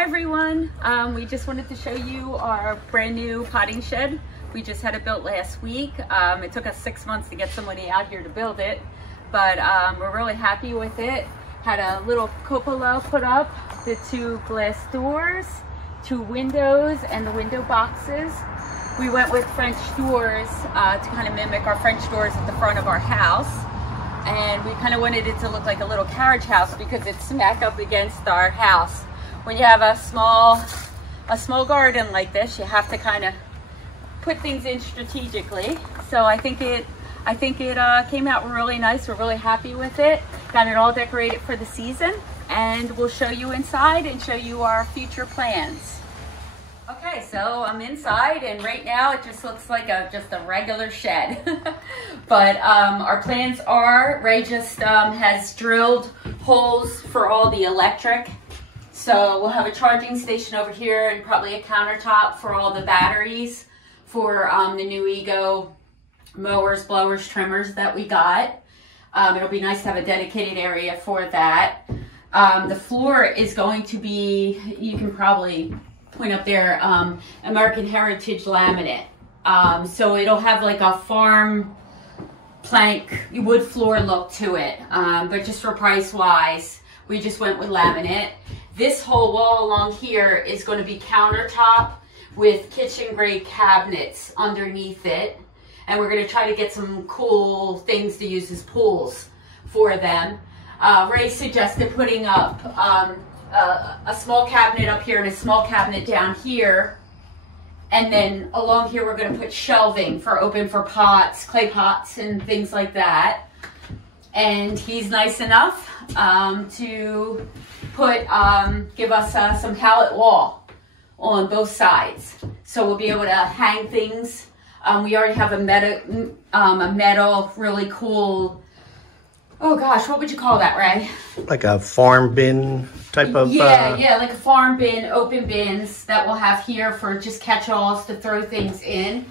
Hi everyone, we just wanted to show you our brand new potting shed. We just had it built last week. It took us 6 months to get somebody out here to build it, but we're really happy with it. Had a little cupola put up, the 2 glass doors, 2 windows, and the window boxes. We went with French doors to kind of mimic our French doors at the front of our house. And we kind of wanted it to look like a little carriage house because it's smack up against our house. When you have a small garden like this, you have to kind of put things in strategically. So I think it came out really nice. We're really happy with it. Got it all decorated for the season, and we'll show you inside and show you our future plans. Okay, so I'm inside, and right now it just looks like just a regular shed. But our plans are, Ray just has drilled holes for all the electric. So we'll have a charging station over here and probably a countertop for all the batteries for the new Ego mowers, blowers, trimmers that we got. It'll be nice to have a dedicated area for that. The floor is going to be, you can probably point up there, American Heritage laminate. So it'll have like a farm plank wood floor look to it, but just for price wise, we just went with laminate. This whole wall along here is going to be countertop with kitchen grade cabinets underneath it. And we're going to try to get some cool things to use as pools for them. Ray suggested putting up a small cabinet up here and a small cabinet down here. And then along here we're going to put shelving for pots, clay pots and things like that. And he's nice enough to give us some pallet wall on both sides, so we'll be able to hang things. We already have a metal really cool, oh gosh, what would you call that, Ray? Like a farm bin type of yeah, like a farm bin, open bins that we'll have here for just catch-alls to throw things in.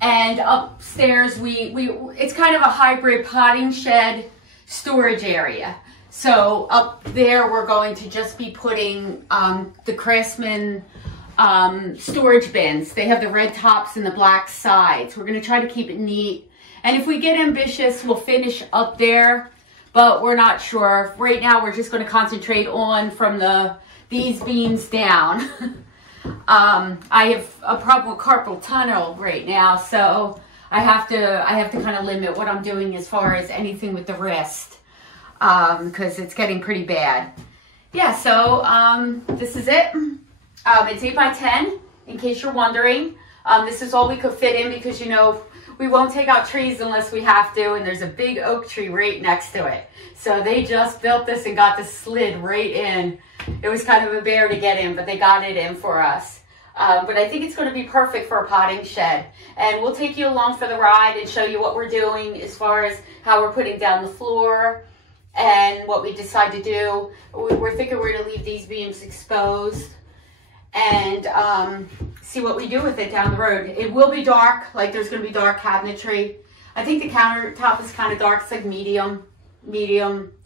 And upstairs it's kind of a hybrid potting shed storage area. So up there we're going to just be putting the Craftsman storage bins. They have the red tops and the black sides. We're going to try to keep it neat. And if we get ambitious, we'll finish up there, but we're not sure. Right now we're just going to concentrate on from these beams down. I have a problem with carpal tunnel right now, so I have to kind of limit what I'm doing as far as anything with the wrist, because it's getting pretty bad. Yeah, so this is it. It's 8 by 10, in case you're wondering. This is all we could fit in because, you know, we won't take out trees unless we have to, and there's a big oak tree right next to it. So they just built this and got this slid right in. It was kind of a bear to get in, but they got it in for us. But I think it's going to be perfect for a potting shed. And we'll take you along for the ride and show you what we're doing as far as how we're putting down the floor and what we decide to do. We're thinking we're going to leave these beams exposed and see what we do with it down the road. It will be dark, like there's going to be dark cabinetry. I think the countertop is kind of dark. It's like medium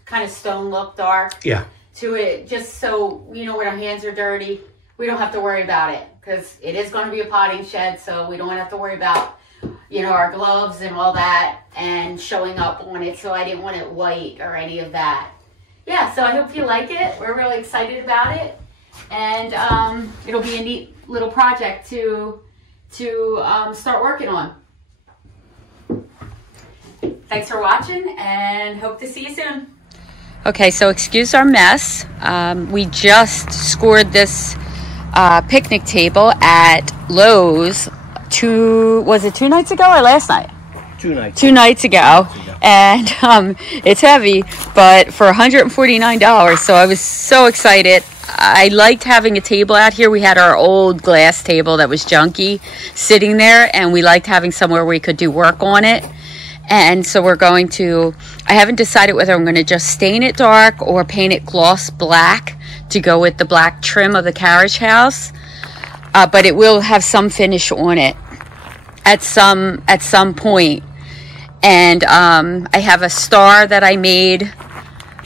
kind of stone look dark. Yeah. To it, just so, you know, when our hands are dirty, we don't have to worry about it, because it is going to be a potting shed, so we don't have to worry about, you know, our gloves and all that and showing up on it. So I didn't want it white or any of that. Yeah, so I hope you like it. We're really excited about it, and it'll be a neat little project to start working on. Thanks for watching, and hope to see you soon. Okay, so excuse our mess. We just scored this picnic table at Lowe's was it 2 nights ago or last night? 2 nights. 2 nights ago. And it's heavy, but for $149. So I was so excited. I liked having a table out here. We had our old glass table that was junky sitting there, and we liked having somewhere we could do work on it. And so we're going to, I haven't decided whether I'm going to just stain it dark or paint it gloss black to go with the black trim of the carriage house. But it will have some finish on it at some point. And I have a star that I made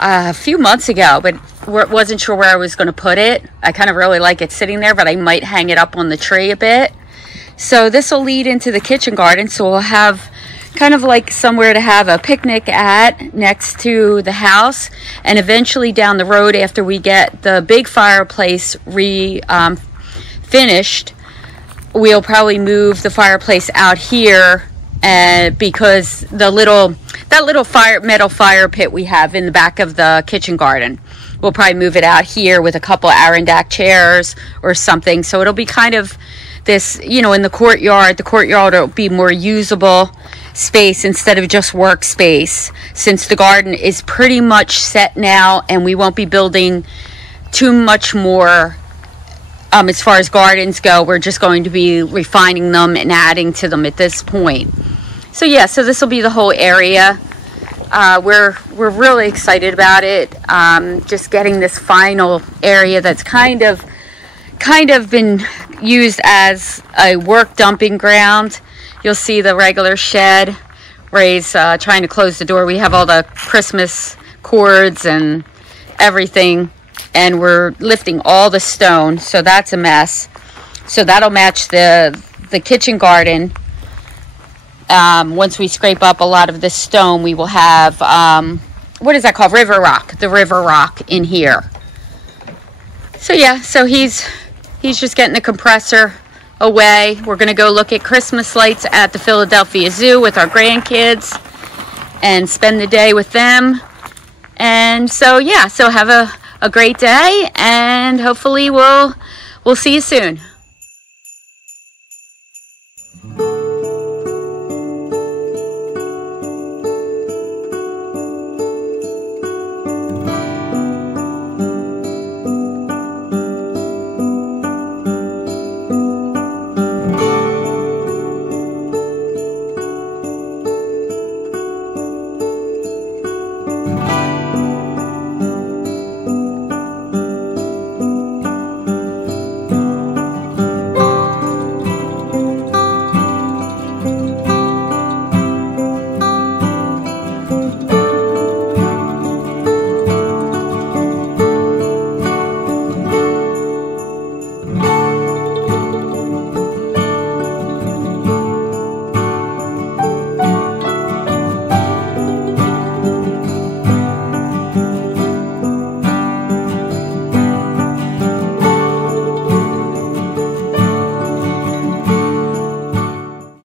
a few months ago, but wasn't sure where I was going to put it. I kind of really like it sitting there, but I might hang it up on the tree a bit. So this will lead into the kitchen garden. So we'll have kind of like somewhere to have a picnic at next to the house. And eventually down the road, after we get the big fireplace finished, we'll probably move the fireplace out here, because that little metal fire pit we have in the back of the kitchen garden, we'll probably move it out here with a couple Adirondack chairs or something. So it'll be kind of this, you know, in the courtyard. The courtyard will be more usable space instead of just workspace, since the garden is pretty much set now and we won't be building too much more. As far as gardens go, we're just going to be refining them and adding to them at this point. So yeah, so this will be the whole area. We're really excited about it. Just getting this final area that's kind of been used as a work dumping ground. You'll see the regular shed. Ray's trying to close the door. We have all the Christmas cords and everything, and we're lifting all the stone, so that's a mess. So that'll match the kitchen garden. Once we scrape up a lot of this stone, we will have, what is that called? River rock. The river rock in here. So yeah, so he's just getting the compressor away. We're going to go look at Christmas lights at the Philadelphia Zoo with our grandkids and spend the day with them. And so yeah, so have a great day, and hopefully we'll see you soon.